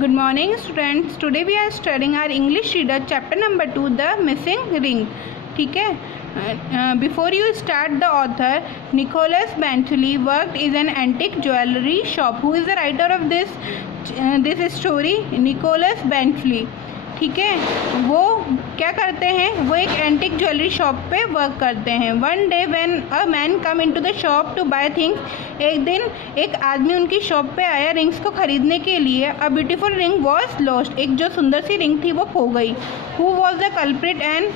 Good morning, students. Today we are studying our English reader chapter number 2, The Missing Ring. ठीक है. Before you start, the author Nicholas Bentley worked in an antique jewelry shop. Who is the writer of this story? Nicholas Bentley. ठीक है. वो क्या करते हैं? वो एक एंटिक ज्वेलरी शॉप पे वर्क करते हैं. One day when a man come into the shop to buy things, एक दिन एक आदमी उनकी शॉप पे आया रिंग्स को खरीदने के लिए. A beautiful ring was lost, एक जो सुंदर सी रिंग थी वो खो गई. Who was the culprit, and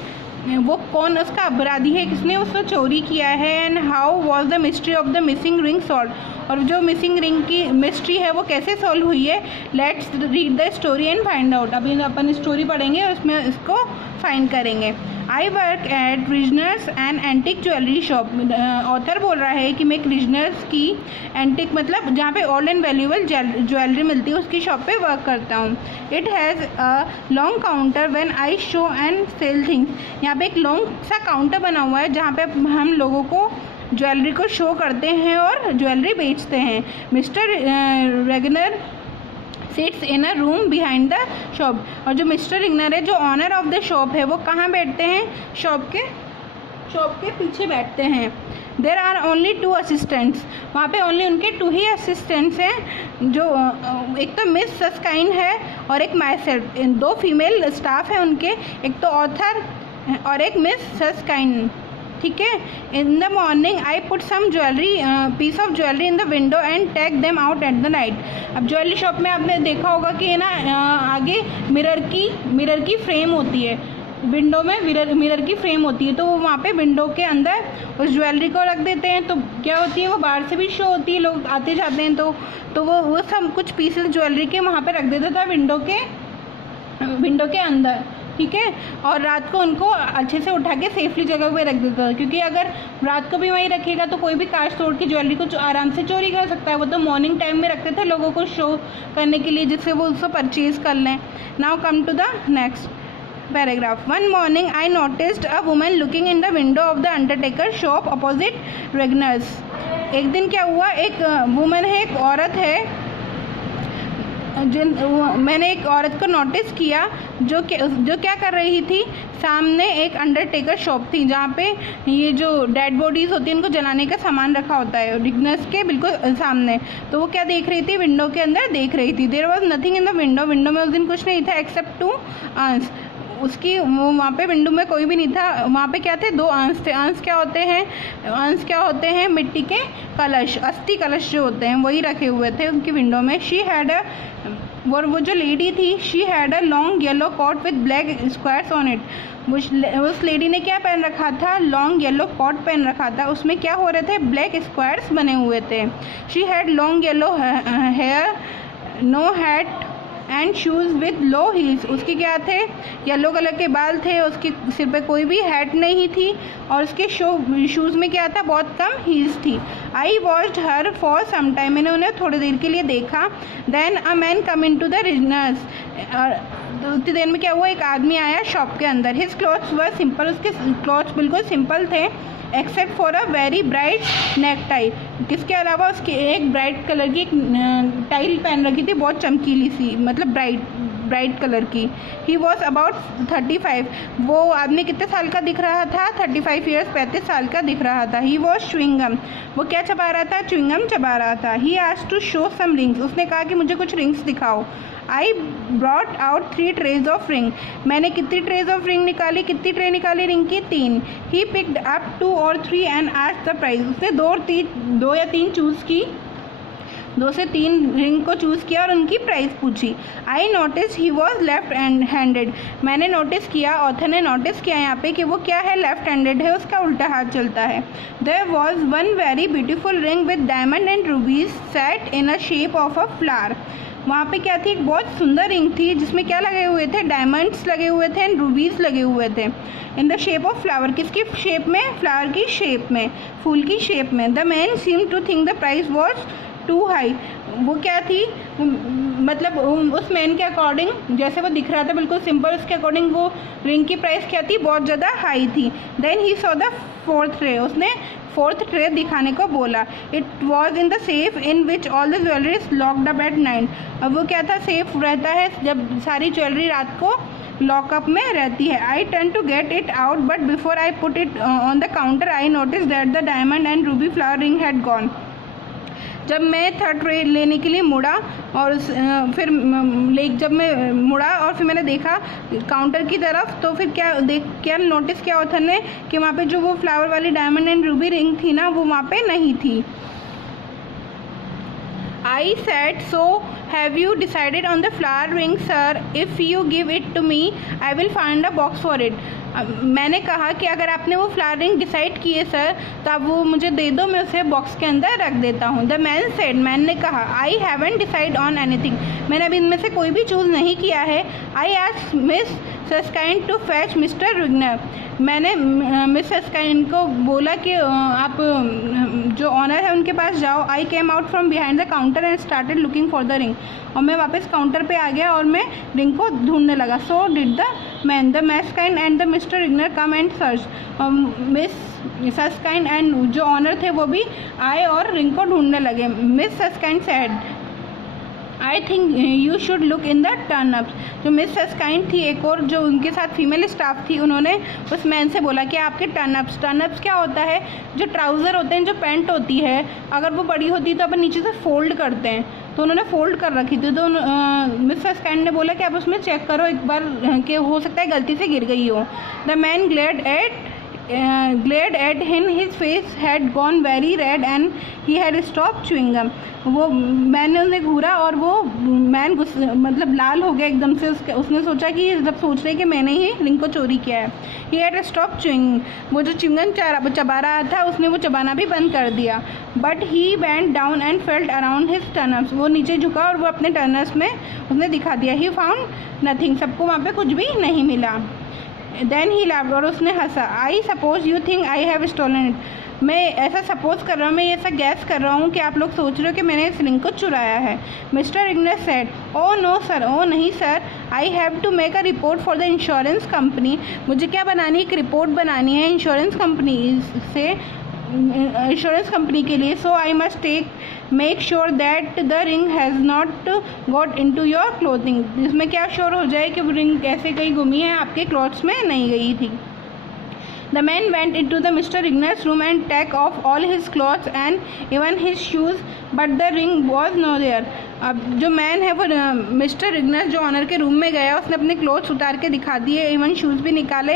वो कौन उसका अपराधी है, किसने उसको चोरी किया है. And how was the mystery of the missing ring solve, और जो मिसिंग रिंग की मिस्ट्री है वो कैसे सॉल्व हुई है. Let's read the story and find out. अभी अपन स्टोरी पढ़ेंगे और उसमें इसको फाइंड करेंगे. I work at Rigners and antique jewellery shop. Author बोल रहा है कि मैं एक रिजनर्स की एंटिक मतलब जहाँ पे ओल्ड एंड वैल्यूएबल ज्वेलरी मिलती है उसकी शॉप पे वर्क करता हूँ. It has a long counter when I show and sell things. यहाँ पे एक लॉन्ग सा काउंटर बना हुआ है जहाँ पे हम लोगों को ज्वेलरी को शो करते हैं और ज्वेलरी बेचते हैं. Mister Ragnar sits in a room behind the shop. और जो मिस्टर रिगनर है, जो ऑनर ऑफ द शॉप है, वो कहाँ बैठते हैं? शॉप के पीछे बैठते हैं. There are only 2 assistants. वहाँ पे ओनली उनके 2 ही असिस्टेंट्स हैं, जो एक तो मिस सस्काइन है और एक माई सेल्फ. 2 फीमेल स्टाफ हैं उनके, एक तो ऑथर और एक मिस सस्काइन. ठीक है. In the morning I put some jewellery piece of jewellery in the window and take them out at the night. अब ज्वेलरी शॉप में आपने देखा होगा कि ना आगे मिरर की फ्रेम होती है. विंडो में मिरर की फ्रेम होती है, तो वो वहाँ पे विंडो के अंदर उस ज्वेलरी को रख देते हैं. तो क्या होती है, वो बाहर से भी शो होती है, लोग आते जाते हैं तो वो सब कुछ पीसेस ज्वेलरी के वहाँ पे रख देता था विंडो के अंदर. ठीक है. और रात को उनको अच्छे से उठा के सेफली जगह पे रख देता था, क्योंकि अगर रात को भी वहीं रखेगा तो कोई भी कांच तोड़ के ज्वेलरी को आराम से चोरी कर सकता है. वो तो मॉर्निंग टाइम में रखते थे लोगों को शो करने के लिए, जिससे वो उसको परचेज कर लें. Now come to the next paragraph. One morning I noticed a woman looking in the window of the undertaker shop opposite Rigners. एक दिन क्या हुआ, एक वुमन है, एक औरत है, मैंने एक औरत को नोटिस किया जो क्या कर रही थी. सामने एक अंडरटेकर शॉप थी जहाँ पे ये जो डेड बॉडीज़ होती हैं उनको जलाने का सामान रखा होता है, रिगनर्स के बिल्कुल सामने. तो वो क्या देख रही थी, विंडो के अंदर देख रही थी. There was nothing in the window में उस दिन कुछ नहीं था एक्सेप्ट 2 आंस. उसकी वहाँ पे विंडो में कोई भी नहीं था. वहाँ पे क्या थे, 2 अंश थे. अंश क्या होते हैं? मिट्टी के कलश, अस्थि कलश जो होते हैं वही रखे हुए थे उनकी विंडो में. वो जो लेडी थी, she had a long yellow coat with black squares on it. उस लेडी ने क्या पहन रखा था? लॉन्ग येलो कोट पहन रखा था. उसमें क्या हो रहे थे? ब्लैक स्क्वायर्स बने हुए थे. She had long yellow hair, no hat and shoes with low heels. उसके क्या थे? येलो कलर के बाल थे, उसके सिर पे कोई भी हैट नहीं थी, और उसके शूज़ में क्या था? बहुत कम हील्स थी. I watched her for some time. मैंने उन्हें थोड़ी देर के लिए देखा. Then a man come in to the Rigners. उतनी देर में क्या हुआ, एक आदमी आया शॉप के अंदर. His clothes were simple. उसके क्लॉथ्स बिल्कुल सिंपल थे except for a very bright neck tie. किसके अलावा उसकी एक ब्राइट कलर की एक टाई पहन रखी थी, बहुत चमकीली सी, मतलब ब्राइट कलर की. He was about 35. वो आदमी कितने साल का दिख रहा था? 35 ईयर्स, 35 साल का दिख रहा था. He was chewing gum. वो क्या चबा रहा था? च्युइंगम चबा रहा था. He asked to show some rings. उसने कहा कि मुझे कुछ रिंग्स दिखाओ. I brought out 3 trays of ring. मैंने कितनी ट्रेज ऑफ रिंग निकाली? कितनी ट्रे निकाली रिंग की? 3. He picked up 2 or 3 and asked the price. उसने 2 या 3 चूज़ की, 2 से 3 रिंग को चूज़ किया और उनकी प्राइस पूछी. I notice he was left handed. मैंने नोटिस किया, ऑथर ने नोटिस किया यहाँ पे कि वो क्या है? लेफ्ट हैंडेड है, उसका उल्टा हाथ चलता है. There was one very beautiful ring with diamond and rubies set in a shape of a flower. वहाँ पे क्या थी? एक बहुत सुंदर रिंग थी जिसमें क्या लगे हुए थे? डायमंड्स लगे हुए थे एंड रूबीज लगे हुए थे. In the shape of flower. किसकी शेप में? फ्लावर की शेप में, फूल की शेप में. The man seem to think the price was too high. वो क्या थी? मतलब उस मैन के अकॉर्डिंग जैसे वो दिख रहा था बिल्कुल सिंपल, उसके अकॉर्डिंग वो रिंग की प्राइस क्या थी, बहुत ज़्यादा हाई थी। Then he saw the fourth tray, उसने फोर्थ ट्रे दिखाने को बोला। It was in the safe in which all the jewellery is locked up at night. अब वो क्या था, सेफ रहता है जब सारी ज्वेलरी रात को लॉकअप में रहती है। I turn to get it out but before I put it on the counter I notice that the diamond and ruby flower ring had gone. जब मैं थर्ड ट्रे लेने के लिए मुड़ा और जब मैं मुड़ा और फिर मैंने देखा काउंटर की तरफ, तो फिर क्या नोटिस किया ऑथर ने कि वहाँ पे जो वो फ्लावर वाली डायमंड एंड रूबी रिंग थी ना, वो वहाँ पे नहीं थी। I said, so have you decided on the flower ring, sir? If you give it to me, I will find a box for it. मैंने कहा कि अगर आपने वो फ्लावर रिंग डिसाइड किए सर, तो आप वो मुझे दे दो, मैं उसे बॉक्स के अंदर रख देता हूँ। द मैन सेड, मैन ने कहा, I haven't decide on anything, मैंने अभी इनमें से कोई भी चूज़ नहीं किया है। I asked Miss Saskine to fetch Mr Rigner, मैंने मिस सस्काइन को बोला कि आप जो ऑनर है उनके पास जाओ। I came out from behind the counter and started looking for the ring, और मैं वापस काउंटर पे आ गया और मैं रिंग को ढूंढने लगा। So did the man, the Saskine and the Mr Rigner come and search, Miss Saskine and जो ऑनर थे वो भी आए और रिंग को ढूंढने लगे। Miss Saskine said, I think you should look in the turnups, जो मिस सस्काइन थी एक और जो उनके साथ फीमेल स्टाफ थी, उन्होंने उस मैन से बोला कि आपके टर्नअप्स क्या होता है, जो ट्राउज़र होते हैं, जो पैंट होती है, अगर वो बड़ी होती है तो अपन नीचे से फोल्ड करते हैं, तो उन्होंने फोल्ड कर रखी थी। तो मिस सस्काइन ने बोला कि आप उसमें चेक करो एक बार कि हो सकता है गलती से गिर गई हो। The man glared at him, his face had gone very red and he had stopped chewing gum. वो मैन ने उन्हें घूरा और वो मैन मतलब लाल हो गया एकदम से। उसने सोचा कि जब सोच रहे कि मैंने ही रिंग को चोरी किया है। He had stopped chewing, वो जो च्युइंगम चबा रहा था उसने वो चबाना भी बंद कर दिया। But he bent down and felt around his turnips, वो नीचे झुका और वो अपने टर्नप्स में उसने दिखा दिया। He found nothing, सबको वहाँ पे कुछ भी नहीं मिला। देन ही लाफ्ड, और उसने हंसा। I suppose you think I have stolen it, मैं ऐसा सपोज कर रहा हूँ, मैं ऐसा गैस कर रहा हूँ कि आप लोग सोच रहे हो कि मैंने इस रिंग को चुराया है। Mr Rigner said, oh no sir, oh नहीं sir, I have to make a report for the insurance company, मुझे क्या बनानी है, एक रिपोर्ट बनानी है इंश्योरेंस कंपनी के लिए। So I must make sure that the ring has not got in to your clothing, जिसमें क्या श्योर हो जाए कि वो रिंग ऐसे कहीं घूमी है, आपके क्लॉथ्स में नहीं गई थी। The man went into the Mr. Rigner's room and took off all his clothes and even his shoes, but the ring was not there. अब जो मैन है वो मिस्टर रिगनर जो ऑनर के रूम में गया, उसने अपने क्लोथ्स उतार के दिखा दिए, इवन शूज़ भी निकाले,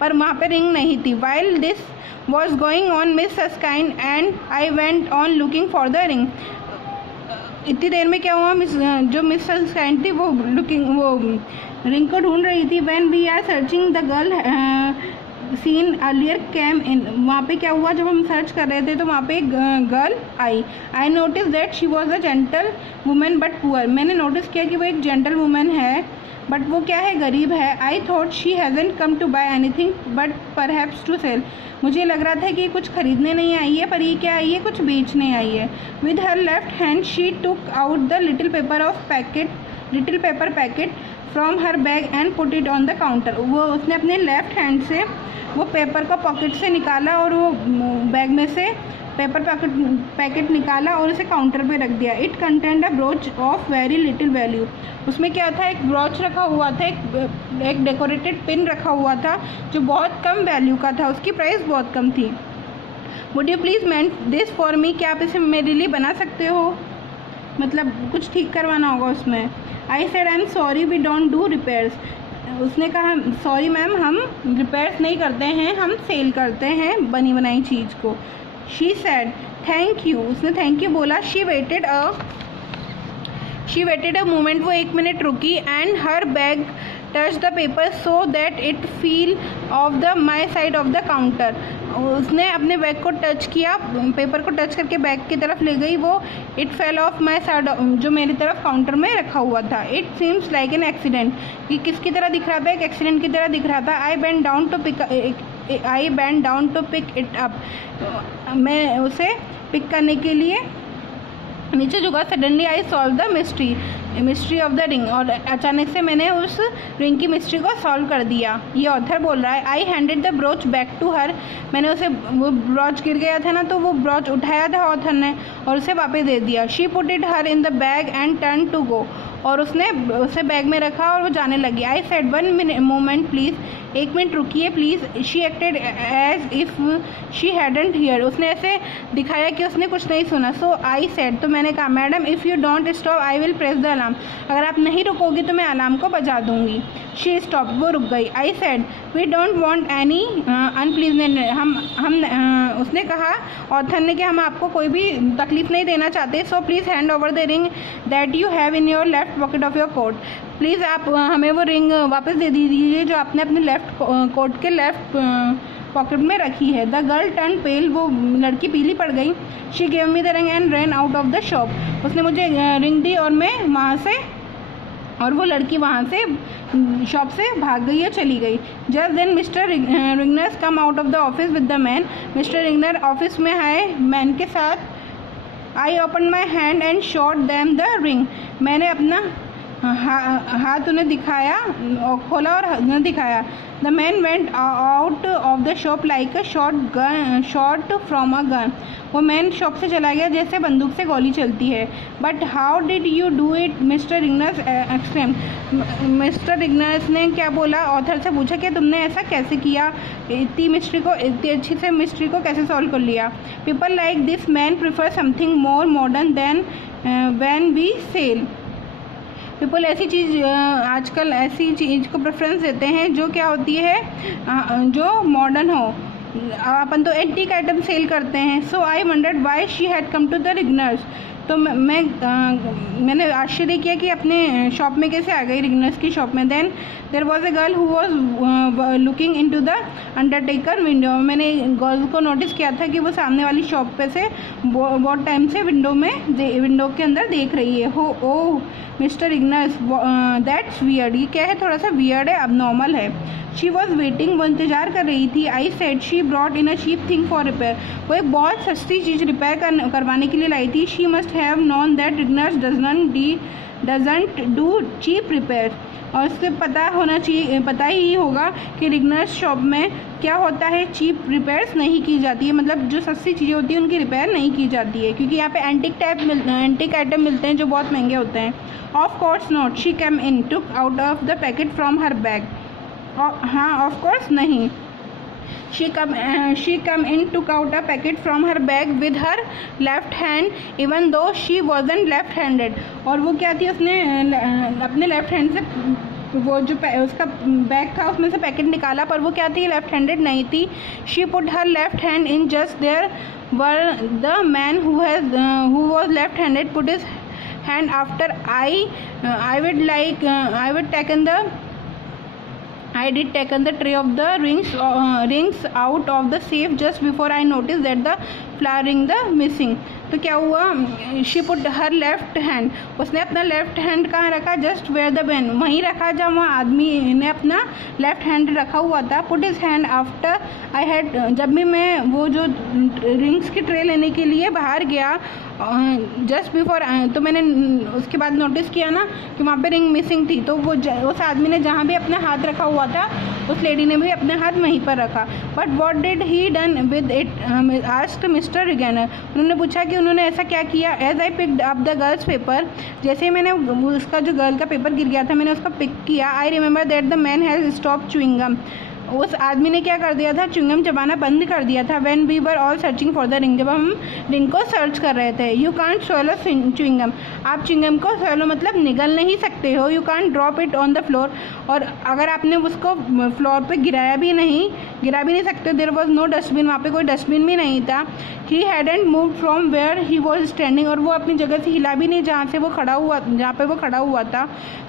पर वहाँ पे रिंग नहीं थी। While this was going on, Miss Susskind and I went on looking for the ring. इतनी देर में क्या हुआ, जो मिस सस्काइन थी वो रिंग को ढूंढ रही थी। When we are searching, the girl seen earlier came in, वहाँ पे क्या हुआ, जब हम सर्च कर रहे थे तो वहाँ पे एक girl I. I notice that she was a gentle women but poor, मैंने नोटिस किया कि वो एक जेंटल वुमेन है बट वो क्या है, गरीब है। I thought she hasn't come to buy anything but perhaps to sell, मुझे लग रहा था कि ये कुछ खरीदने नहीं आई है, पर ये क्या आई है, कुछ बेचने आई है। With her left hand she took out the little paper packet from her bag and put it on the counter, वो उसने अपने लेफ्ट हैंड से वो पेपर को पॉकेट से निकाला और वो बैग में से पेपर पैकेट निकाला और उसे काउंटर पे रख दिया। It content a broach of very little value, उसमें क्या था, एक ब्रोच रखा हुआ था, एक डेकोरेटेड पिन रखा हुआ था जो बहुत कम वैल्यू का था, उसकी प्राइस बहुत कम थी। Would you please meant this for me, क्या आप इसे मेरे लिए बना सकते हो, मतलब कुछ ठीक करवाना होगा उसमें। I said, I am sorry we don't do repairs, उसने कहा सॉरी मैम, हम रिपेयर्स नहीं करते हैं, हम सेल करते हैं बनी बनाई चीज़ को। शी सेड थैंक यू, उसने थैंक यू बोला। शी वेटेड अ मोमेंट, वो 1 मिनट रुकी। And her bag touch the paper so that it feel of the my side of the counter, उसने अपने बैग को टच किया, पेपर को touch करके बैग की तरफ ले गई, वो it fell of my side, जो मेरी तरफ काउंटर में रखा हुआ था। It seems like an accident, ये किसकी तरह दिख रहा था, एक एक्सीडेंट की तरह दिख रहा था। I bent down to pick it up, मैं उसे पिक करने के लिए नीचे झुका। Suddenly I solve the mystery, mystery of the ring, और अचानक से मैंने उस रिंग की मिस्ट्री को सॉल्व कर दिया। ये ऑथर बोल रहा है। I handed the brooch back to her, मैंने उसे, वो ब्रोच गिर गया था ना, तो वो ब्रोच उठाया था ऑथर ने और उसे वापस दे दिया। She put it her in the bag and turn to go, और उसने उसे बैग में रखा और वो जाने लगी। I said 1 moment please, 1 minute रुकिए please. She acted as if she hadn't hear, उसने ऐसे दिखाया कि उसने कुछ नहीं सुना। सो आई सेड, तो मैंने कहा madam if you don't stop I will press the alarm, अगर आप नहीं रुकोगी तो मैं अलार्म को बजा दूंगी। शी स्टॉप, वो रुक गई। I said we don't want any unpleasant, उसने कहा ऑथर ने कि हम आपको कोई भी तकलीफ नहीं देना चाहते। So please hand over the ring that you have in your left pocket of your coat, please आप हमें वो रिंग वापस दे दीजिए जो आपने अपने लेफ्ट कोट के लेफ्ट पॉकेट में रखी है। द गर्ल टर्न पेल, वो लड़की पीली पड़ गई। She gave me the ring and ran out of the shop, उसने मुझे रिंग दी और मैं वहाँ से, और वो लड़की वहाँ से शॉप से भाग गई या चली गई। Just then Mr Rigners come out of the office with the man, Mr Rigner office में आए मैन के साथ। I open my hand and showed them the ring, मैंने अपना हाथ उन्हें दिखाया, खोला और उन्हें दिखाया। The man went out of the shop like a shot from a gun, वो मैन शॉप से चला गया जैसे बंदूक से गोली चलती है। But how did you do it Mr Rigners exclaim, Mr Rigners ने क्या बोला, ऑथर से पूछा कि तुमने ऐसा कैसे किया, इतनी अच्छी से मिस्ट्री को कैसे सॉल्व कर लिया। People like this man prefer something more modern than when we sell, people ऐसी चीज़ आजकल ऐसी चीज़ को प्रेफरेंस देते हैं जो क्या होती है, जो मॉडर्न हो। अपन तो एंटीक आइटम सेल करते हैं। So I wondered why she had come to the Rigners, तो मैंने आश्चर्य किया कि अपने शॉप में कैसे आ गई, रिगनर्स की शॉप में। Then there was a girl who was looking in to the undertaker window, मैंने गर्ल को नोटिस किया था कि वो सामने वाली शॉप पे से बहुत टाइम से विंडो के अंदर देख रही है। हो ओह मिस्टर रिगनर्स दैट्स वियर्ड, ये क्या है, थोड़ा सा वियर्ड है, अबनॉर्मल है। शी वॉज वेटिंग, वो इंतजार कर रही थी। I said she brought in a cheap thing for repair, वो एक बहुत सस्ती चीज़ रिपेयर करवाने के लिए लाई थी। She must have known that Rigners doesn't do cheap repair, और उससे पता ही होगा कि रिगनर्स शॉप में क्या होता है, चीप रिपेयर्स नहीं की जाती है, मतलब जो सस्ती चीज़ें होती हैं उनकी रिपेयर नहीं की जाती है, क्योंकि यहाँ पे एंटिक आइटम मिलते हैं जो बहुत महंगे होते हैं। Of course not, she came in took out of the packet from her bag, हाँ ऑफ कोर्स नहीं। She come in, took out a packet from her bag with her left hand, even though she wasn't left-handed, और वो क्या थी, उसने अपने left hand से वो जो उसका बैग था उसमें से पैकेट निकाला, पर वो क्या थी, लेफ्ट हैंडेड नहीं थी। She put her left hand in, just there were the man who was left handed put his hand after I did taken the tray of the rings out of the safe just before I noticed that the flower ring the missing। तो क्या हुआ, she put her left hand, उसने अपना left hand कहाँ रखा, just where the man, वहीं रखा जहाँ वहाँ आदमी ने अपना लेफ्ट हैंड रखा हुआ था। Put his hand after I had, जब भी मैं वो जो रिंग्स की ट्रे लेने के लिए बाहर गया, जस्ट बिफोर, तो मैंने उसके बाद नोटिस किया ना कि वहाँ पे रिंग मिसिंग थी, तो वो उस आदमी ने जहाँ भी अपना हाथ रखा हुआ था उस लेडी ने भी अपना हाथ वहीं पर रखा। But what did he done with it asked Mr Rigner, उन्होंने पूछा कि उन्होंने ऐसा क्या किया। As I picked up the girl's paper, जैसे ही मैंने उसका जो गर्ल का पेपर गिर गया था मैंने उसका पिक किया। I remember that the man has stop chewing gum, उस आदमी ने क्या कर दिया था, च्युइंगम चबाना बंद कर दिया था। When we were all searching for the ring, जब हम रिंग को सर्च कर रहे थे। यू कांट स्वैलो च्युइंगम, आप च्युइंगम को स्वैलो मतलब निगल नहीं सकते हो। You can't drop it on the floor, और अगर आपने उसको फ्लोर पे गिरा भी नहीं सकते। देयर वॉज नो डस्टबिन, वहाँ पे कोई डस्टबिन भी नहीं था। He hadn't moved from where he was standing, और वो अपनी जगह से हिला भी नहीं जहाँ पे वो खड़ा हुआ था।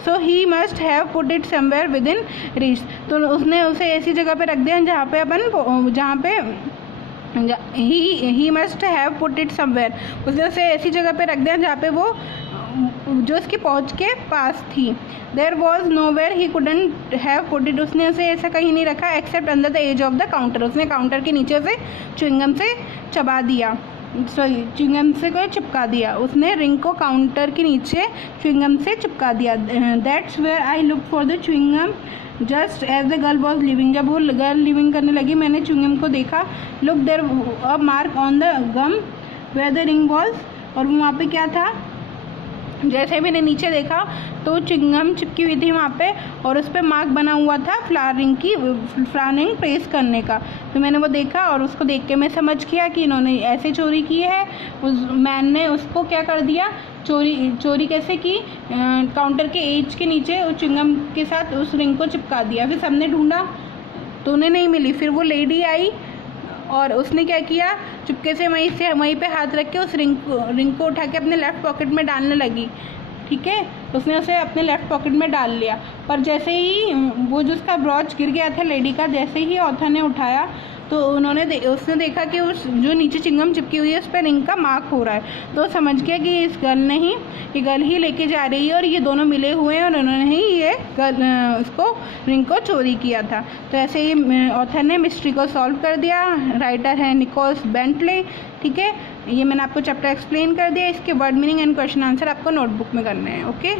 So he must have put it somewhere within reach, तो उसने उसे ऐसी जगह पे रख दिया he must have put it somewhere, उसने उसे ऐसी जगह पे रख दिया जहाँ पे वो जो उसकी पहुँच के पास थी। There was nowhere he couldn't have put it, उसने उसे ऐसा कहीं नहीं रखा except under the edge of the counter, उसने काउंटर के नीचे से च्युइंगम से चबा दिया। सॉरी च्युइंगम से को चिपका दिया, उसने रिंग को काउंटर के नीचे च्युइंगम से चिपका दिया। That's where I look for the chewing gum just as the girl was leaving, जब वो गर्ल लिविंग करने लगी मैंने च्युइंगम को देखा। Look there a mark on the gum where the ring was, और वहाँ पे क्या था, जैसे मैंने नीचे देखा तो च्युइंगम चिपकी हुई थी वहाँ पे और उस पर मार्क बना हुआ था फ्लावरिंग प्रेस करने का। तो मैंने वो देखा और उसको देख के मैं समझ गया कि इन्होंने ऐसे चोरी की है। उस मैन ने उसको क्या कर दिया, चोरी कैसे की, काउंटर के एज के नीचे उस च्युइंगम के साथ उस रिंग को चिपका दिया। फिर सबने ढूंढा तो उन्हें नहीं मिली। फिर वो लेडी आई और उसने क्या किया, चुपके से वहीं पे हाथ रख के उस रिंग को उठा के अपने लेफ़्ट पॉकेट में डालने लगी। ठीक है, उसने उसे अपने लेफ़्ट पॉकेट में डाल लिया। पर जैसे ही वो जो उसका ब्रॉच गिर गया था लेडी का, जैसे ही ऑथर ने उठाया तो उसने देखा कि उस जो नीचे च्युइंगम चिपकी हुई है उस पर रिंग का मार्क हो रहा है। तो समझ गया कि ये गर्ल ही लेके जा रही है और ये दोनों मिले हुए हैं और उन्होंने ही ये उसको रिंग को चोरी किया था। तो ऐसे ही ऑथर ने मिस्ट्री को सॉल्व कर दिया। राइटर है निकोलस बेंटले। ठीक है, ये मैंने आपको चैप्टर एक्सप्लेन कर दिया। इसके word meaning and question answer आपको नोटबुक में करने हैं। ओके।